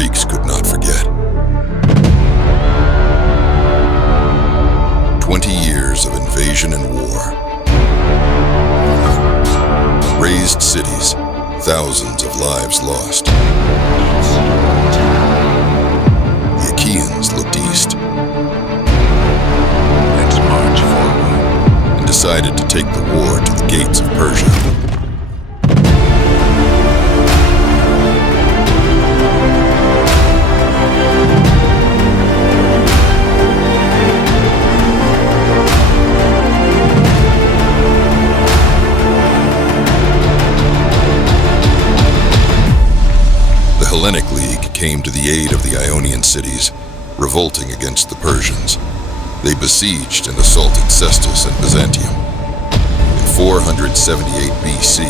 Greeks could not forget. 20 years of invasion and war. Razed cities, thousands of lives lost. The Achaeans looked east. Let's march forward. And decided to take the war to the gates of Persia. The Hellenic League came to the aid of the Ionian cities, revolting against the Persians. They besieged and assaulted Cestus and Byzantium. In 478 BC,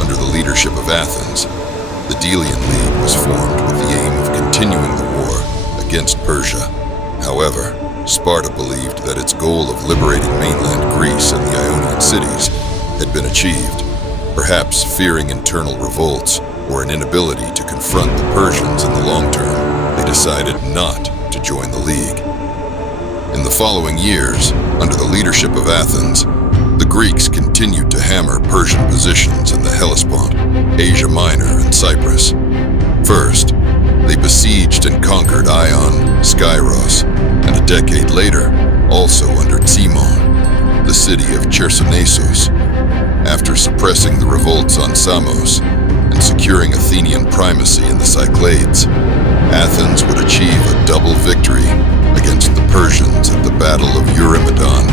under the leadership of Athens, the Delian League was formed with the aim of continuing the war against Persia. However, Sparta believed that its goal of liberating mainland Greece and the Ionian cities had been achieved, perhaps fearing internal revolts or an inability to confront the Persians in the long term. They decided not to join the League. In the following years, under the leadership of Athens, the Greeks continued to hammer Persian positions in the Hellespont, Asia Minor, and Cyprus. First, they besieged and conquered Ion, Skyros, and a decade later, also under Cimon, the city of Chersonesos. After suppressing the revolts on Samos and securing Athenian primacy in the Cyclades, Athens would achieve a double victory against the Persians at the Battle of Eurymedon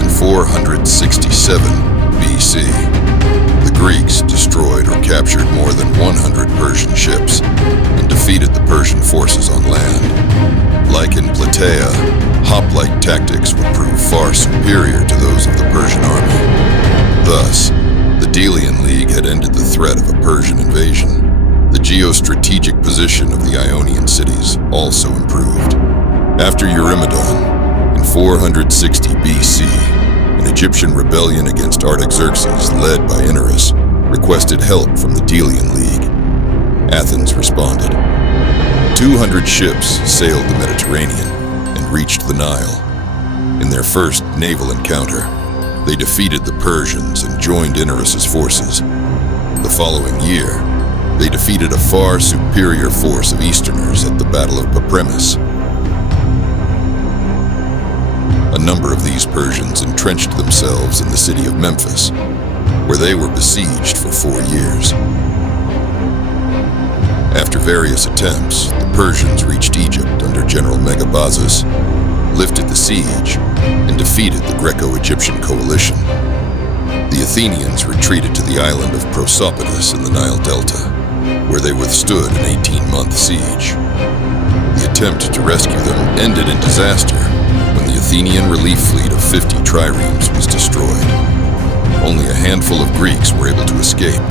in 467 BC. The Greeks destroyed or captured more than 100 Persian ships and defeated the Persian forces on land. Like in Plataea, hoplite tactics would prove far superior to those of the Persian army. Thus, the Delian League had ended the threat of a Persian invasion. The geostrategic position of the Ionian cities also improved. After Eurymedon, in 460 BC, an Egyptian rebellion against Artaxerxes, led by Inarus, requested help from the Delian League. Athens responded. 200 ships sailed the Mediterranean and reached the Nile. In their first naval encounter, they defeated the Persians and joined Inarus's forces. The following year, they defeated a far superior force of Easterners at the Battle of Papremis. A number of these Persians entrenched themselves in the city of Memphis, where they were besieged for 4 years. After various attempts, the Persians reached Egypt under General Megabazus, lifted the siege, and defeated the Greco-Egyptian coalition. The Athenians retreated to the island of Prosopitis in the Nile Delta, where they withstood an 18-month siege. The attempt to rescue them ended in disaster when the Athenian relief fleet of 50 triremes was destroyed. Only a handful of Greeks were able to escape,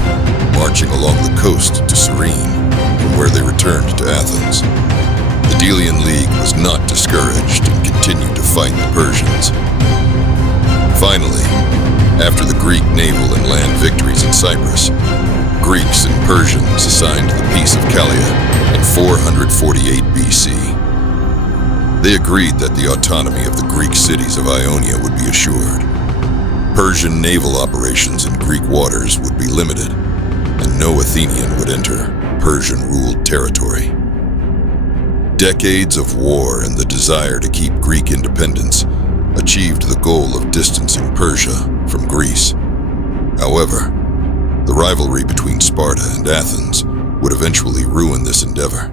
marching along the coast to Cyrene, from where they returned to Athens. The Delian League was not discouraged and continued to fight the Persians. Finally, after the Greek naval and land victories in Cyprus, Greeks and Persians signed the Peace of Calais in 448 BC. They agreed that the autonomy of the Greek cities of Ionia would be assured. Persian naval operations in Greek waters would be limited, and no Athenian would enter Persian-ruled territory. Decades of war and the desire to keep Greek independence achieved the goal of distancing Persia from Greece. However, the rivalry between Sparta and Athens would eventually ruin this endeavor.